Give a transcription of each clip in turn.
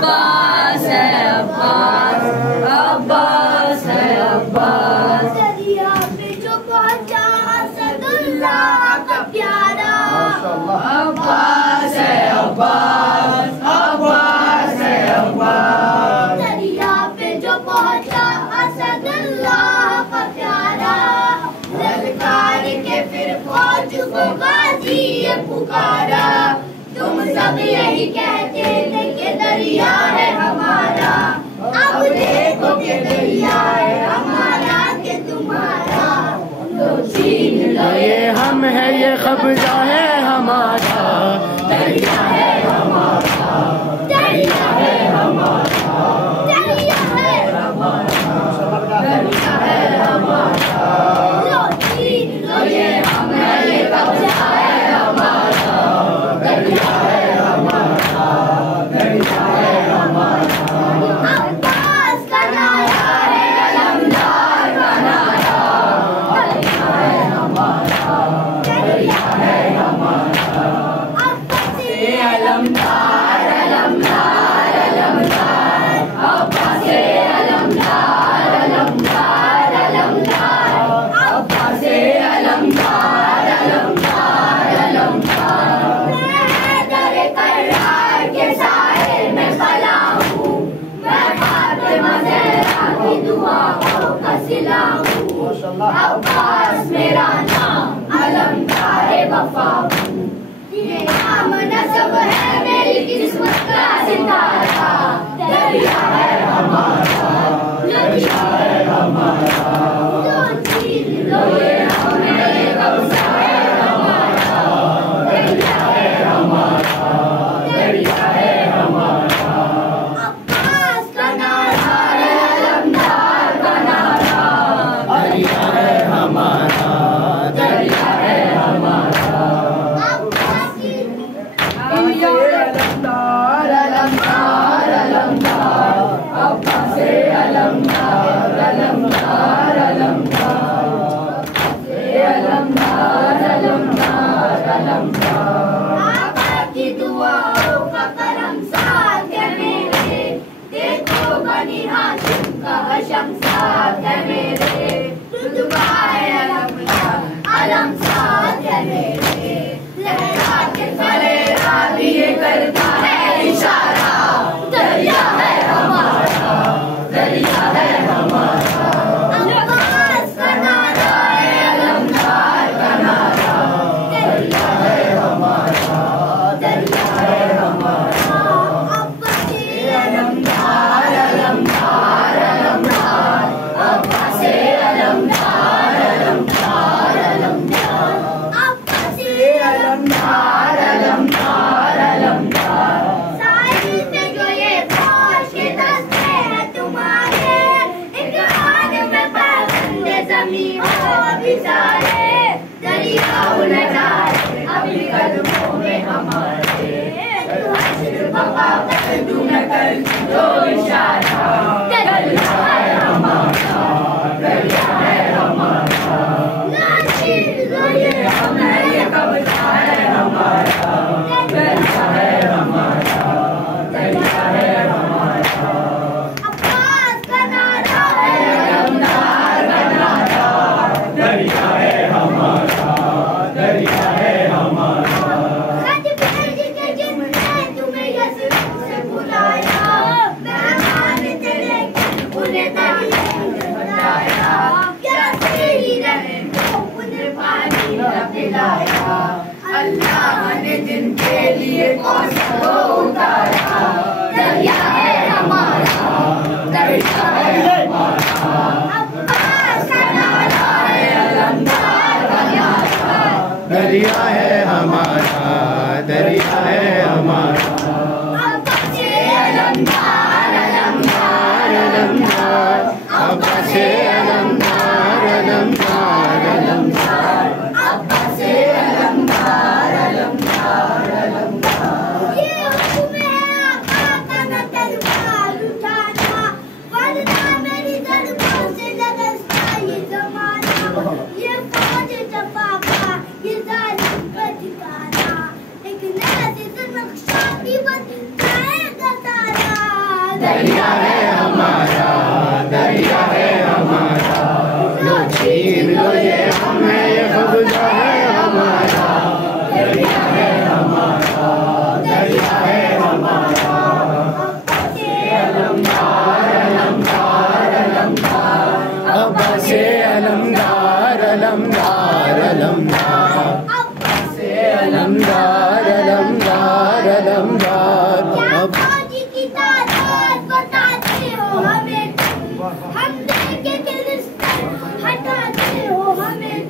अब्बास है अब्बास, अब्बास है अब्बास। दरिया पे जो पहुंचा असदुल्लाह का प्यारा, अब्बास है अब्बास, अब्बास है अब्बास। दरिया पे जो पहुंचा असदुल्लाह का प्यारा, ललकार के फिर फौज को गाजी ये पुकारा। तुम सब यही कहते थे कि दरिया है हमारा, अब देखो कि दरिया है हमारा कि तुम्हारा। लो छीन लो ये हम है, ये कब्जा है हमारा, दरिया है हमारा, दरिया है हमारा, दरिया है हमारा, दरिया है हमारा। लो छीन लो ये हम है, ये कब्जा है हमारा, दरिया है हमारा, दरिया है हमारा। अब्बास का नारा है अलमदार का नारा, दरिया है हमारा, दरिया है हमारा। अब्बास से अलमदार, अलमदार, अलमदार, अब्बास से अलमदार, अलमदार, अलमदार, अब्बास से अलमदार, अलमदार, अलमदार। मैं दर करार के साए में खड़ा हूँ, मैं फातिमा ज़हरा की दुआओं का सिला हूँ। अब्बास मेरा नाम, अलमदार वफा हूँ, ये नाम नस्ब है मेरी किस्मत का सितारा। दरिया है हमारा, दरिया है हमारा। लो छीन लो ये हमें, ये कब्जा है हमारा, दरिया है हमारा, दरिया है हमारा। अब्बास का नारा है अलमदार का नारा, दरिया है हमारा, दरिया है हमारा। अब्बास की अलमदार, अलमदार, अलमदार, अब्बास से अलमदार, अलमदार, अलमदार, से अलमदार, अलमदार, अलमदार। आका की दुआओं का करम साथ है मेरे, देखो बनी हाशिम का हशम साथ है मेरे। रुतबा है अलम का, अलम साथ है मेरे, लहरा के फरेरा लिए करता है इशारा। दरिया है हमारा, दरिया है हमारा। अब्बास का नारा है अलमदार का नारा, दरिया है हमारा, दरिया है हमारा। अब्बास से अलमदार, अलमदार, अलमदार, अब्बास से अलमदार, अलमदार, अलमदार, अब्बास से अलमदार, अलमदार, अलमदार। साहिल पे जो ये फौज के दस्ते हैं तुम्हारे, एक हाथ में पाबंदे ज़मीं हो अभी सारे। दरिया उलटाए अभी कदमों में हमारे, तू हश्र बका कर दूं मैं कर दो इशारा। दरिया है हमारा, दरिया है हमारा। लो छीन लो ये हम है, ये कब्जा है हमारा, दरिया है हमारा, दरिया है हमारा। अब्बास का नारा है अलमदार का नारा, दरिया है हमारा, दरिया है हमारा। खत भेज के जिनने तुम्हें यस्र से बुलाया, मेहमान थे लेकिन उन्हें दरिया है हमारा, दरिया है हमारा। लो छीन लो ये हमें, ये कब्जा है हमारा, दरिया है हमारा, दरिया है हमारा। अलमदार अलमदार अलमदार, अब्बास से अलमदार अलमदार अलमदार, अब्बास से अलमदार अलमदार अलमदार। फौजी की तादाद बताते हो हमें, हम देखे के रिश्ते हटाते हो हमें,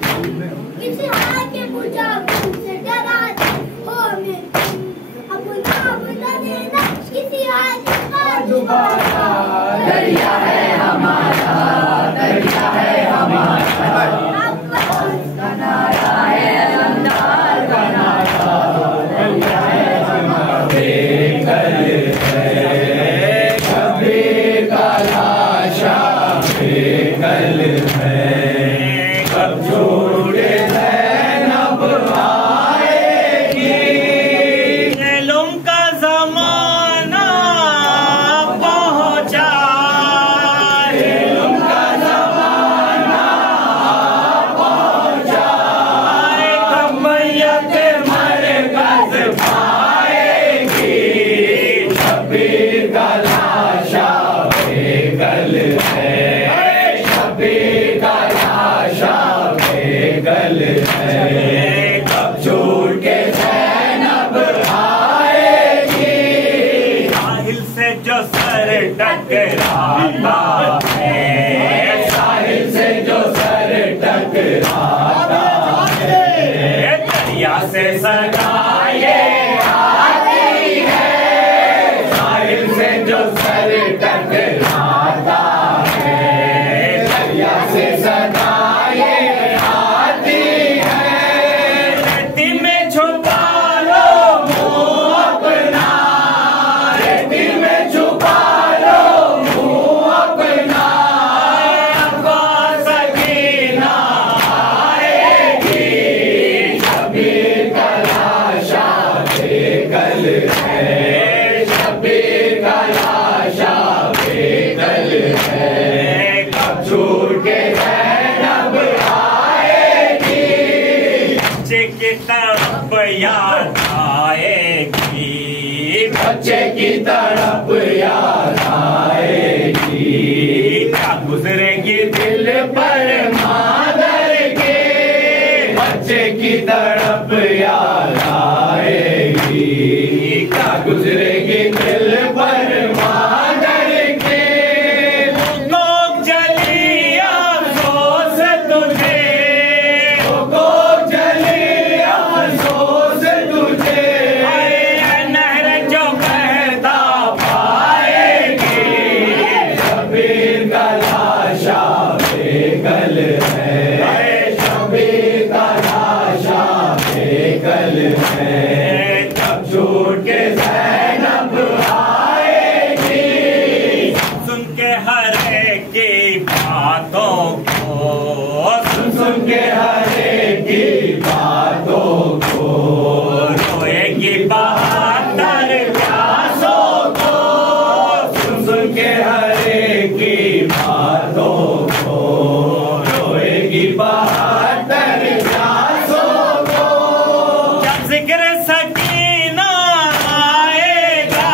किसी हाल के मुजाहिर से डराते हो हमें, अपना बना देना किसी हाल का दोबारा। दरिया है हमारा, दरिया है हमारा, अब्बास का नारा है अलमदार का नारा, दरिया है हमारा। बेकल है कभी का लाशा, बेकल है कब छोड़े ज़ैनब आएगी। जुल्म का ज़माना पहुंचा, जुल्म का ज़माना पहुंचा, कब मैयत मरकज़ पाएगी। शब्बीर का लाशा बेकल है, शब्बीर का लाशा बेकल है, कब छोड़ के ज़ैनब आएगी। साहिल से जो सर टकराता है, साहिल से जो सर टकराता है, दरिया से सगाए आती है। साहिल से जो सर टकराता है, दरिया से सगाए आती है। रेती में छुपा लो मुँह अपना, रेती में छुपा लो मुँह अपना, अब्बास सकीना आएगी। शब्बीर का लाशा बेकल है, शब्बीर का लाशा बेकल है, कब छोड़ के ज़ैनब आएगी। बच्चे की तरफ याद आएगी, बच्चे की तरफ याद आएगी। क्या गुजरेगी दिल पर मादर के, बच्चे की तरफ याद आएगी। क्या गुजरेगी दिल पर मादर के। लोग जली अफसोस तुझे, को जली अफसोस तुझे, नहर जो बहता पाएगी। शब्बीर का लाशा बेकल है, शब्बीर का लाशा बेकल है, कब छोड़ के ज़ैनब आएगी। सुन के हर एक की बातों को, सुन के हर एक की बातों को, रोएगी बहादुर प्यासों को। सुन के हर एक की बातों को, रोएगी बहादुर प्यासों को। जब जिक्र सकीना आएगा,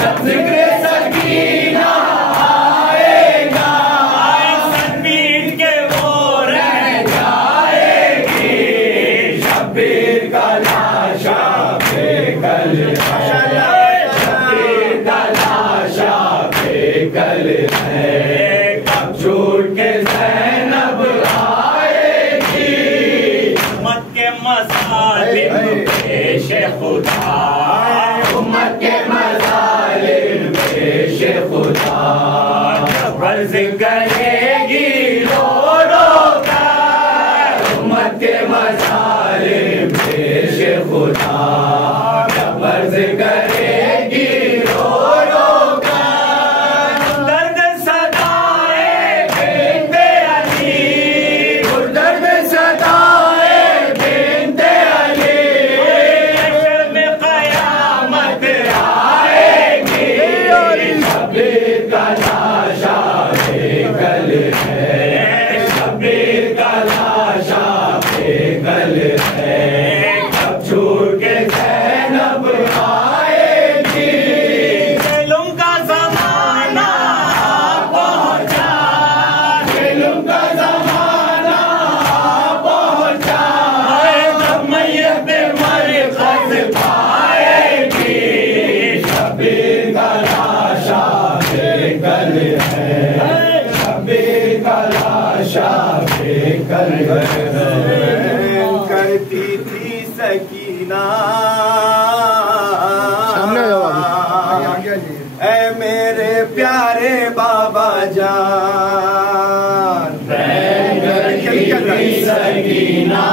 जब जिक्र सकीना आएगा, समीर के वो रह जाएगी। शब्बीर का लाशा बेकल है, शब्बीर का लाशा बेकल है, कब छोड़ के ज़ैनब आएगी। उम्मत के मसालिम पेश खुदा, उम्मत के मज़ालिम पेश खुदा, फर्ज करेगी रो रो कर। उम्मत के मज़ालिम पेश खुदा, फर्ज करेगी रो रो कर। दर्द सदाए बिनते अली, दर्द सदाए बिनते अली, में कयामत आएगी। करती थी सकीना सामने आ जाओ ऐ मेरे प्यारे बाबा जान करती सकीना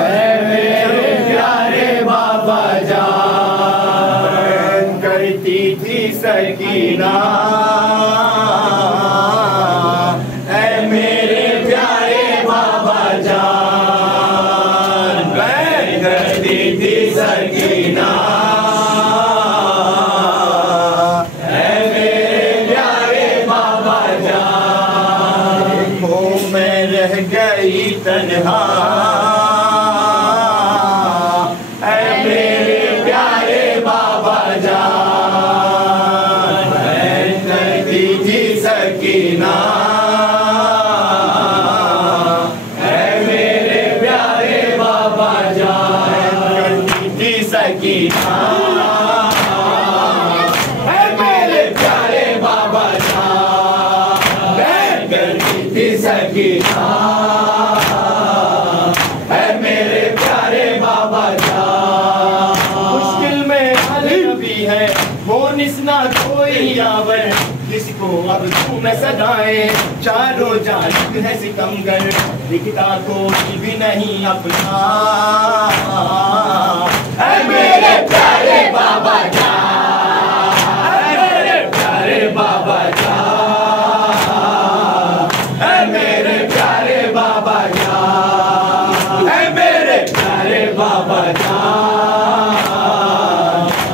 ऐ मेरे प्यारे बाबा जान करती थी सकीना ऐ मेरे प्यारे बाबा जान करती थी सकीना तन्हा ऐ मेरे प्यारे बाबा जान करती थी सकीना ऐ मेरे प्यारे बाबा जान करती थी सकीना ऐ मेरे प्यारे बाबा जान करती थी सकीना निस्ना कोई यावर जिसको अब तुम सदाए चारों जानिब है सितमगर दिखता कोई भी नहीं अपना ऐ मेरे प्यारे बाबा जान ऐ मेरे प्यारे बाबा जान ऐ मेरे प्यारे बाबा जान ऐ मेरे प्यारे बाबा जान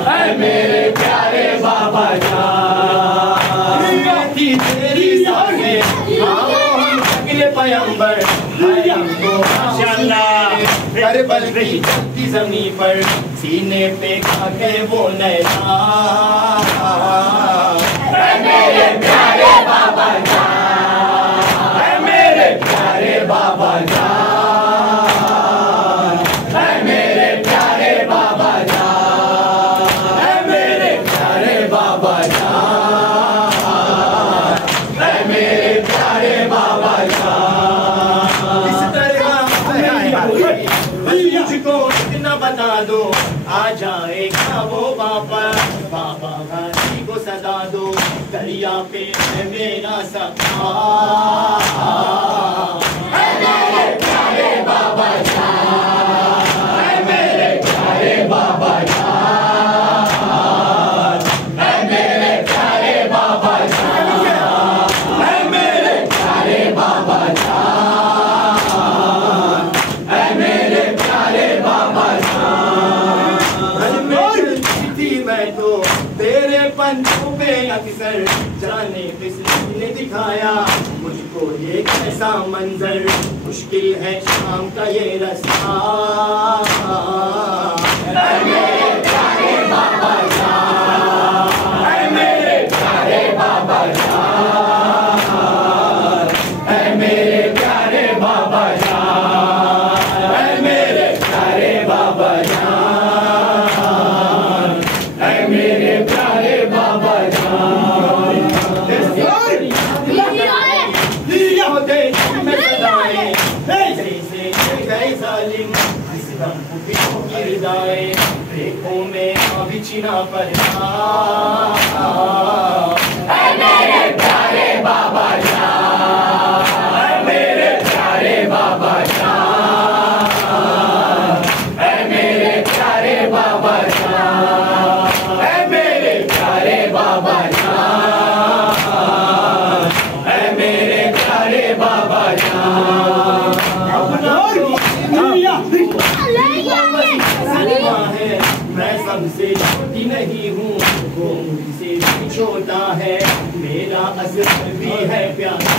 ऐ मेरे प्यारे बाबा जान थी तेरी सामने हम अगले पैगंबर करबल की ज़मीन पर सीने पे खाके वो नैना ऐ मेरे प्यारे बाबा जान ऐ मेरे प्यारे बाबा जान ऐ मेरे प्यारे बाबा जान ऐ मेरे प्यारे बाबा जान ऐ मेरे प्यारे बाबा जान इस तरह मुझको इतना बता दो आ जाएगा वो बाबा बाबा गाजी को सदा दो दरिया पे है मेरा सखा ऐ मेरे प्यारे बाबा जान ऐ मेरे प्यारे बाबा जान ऐ मेरे प्यारे बाबा जान ऐ मेरे प्यारे बाबा जान ऐ मेरे प्यारे बाबा जान थी मैं तो तेरे पंचों पे अक्सर जाने किसने दिखाया मुझको ये कैसा मंजर मुश्किल है शाम का ये रास्ता ऐ मेरे प्यारे बाबा जान ऐ मेरे प्यारे बाबा जान ऐ मेरे प्यारे बाबा जान ऐ मेरे प्यारे बाबा जान ऐ मेरे प्यारे बाबा जान देखो में बिछना पड़ता ऐ मेरे प्यारे बाबा जान ऐ मेरे प्यारे बाबा जान ऐ मेरे प्यारे बाबा जान ऐ मेरे प्यारे बाबा जान ऐ मेरे प्यारे बाबा जान मैं सबसे छोटी नहीं हूँ वो मुझसे भी छोटा है मेरा असर भी है प्यारा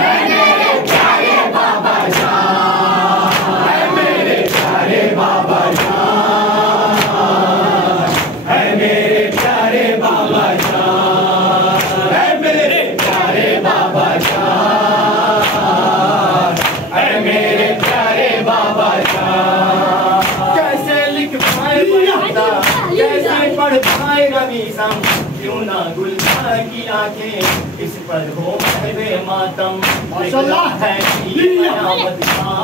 ऐ मेरे प्यारे बाबा जान ऐ मेरे प्यारे बाबा जान ऐ मेरे प्यारे बाबा जान ऐ मेरे प्यारे बाबा जान ऐ मेरे प्यारे बाबा जान कैसे लिख पाए कैसे पढ़ पाए जाए रवि सम क्यों ना गुलजार की आंखें इस पर हो महवे मातम माशाअल्लाह है कि कयामत का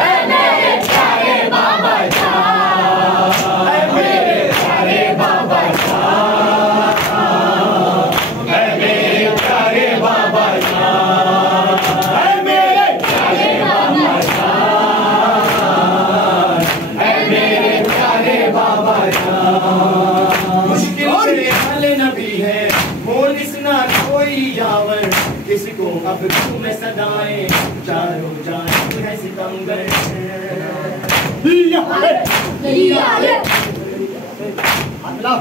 है मेरे प्यारे बाबा जान है मेरे प्यारे बाबा जान है मेरे प्यारे बाबा जान है मेरे प्यारे बाबा जान है मेरे प्यारे बाबा जान मुश्किल से हल नबी है मोलिस ना कोई यावर किसको अब में सदाएं चारों जानू है सितमगर अल्लाह